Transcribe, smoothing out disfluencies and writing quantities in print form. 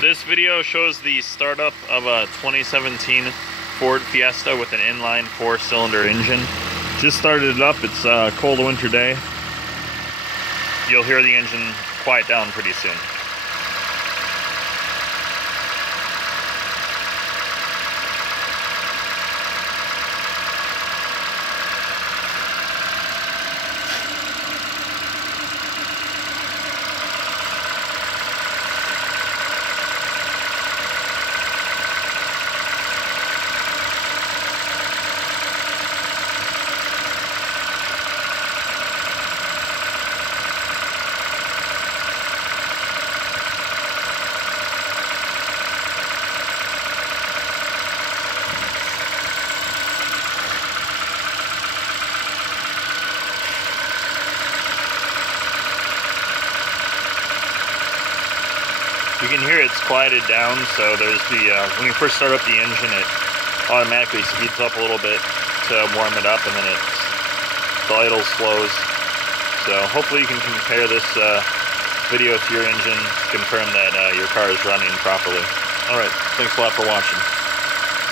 This video shows the startup of a 2017 Ford Fiesta with an inline 4-cylinder engine. Just started it up. It's a cold winter day. You'll hear the engine quiet down pretty soon. You can hear it's quieted down, so there's the, when you first start up the engine, it automatically speeds up a little bit to warm it up, and then the idle slows. So hopefully you can compare this video to your engine to confirm that your car is running properly. Alright, thanks a lot for watching.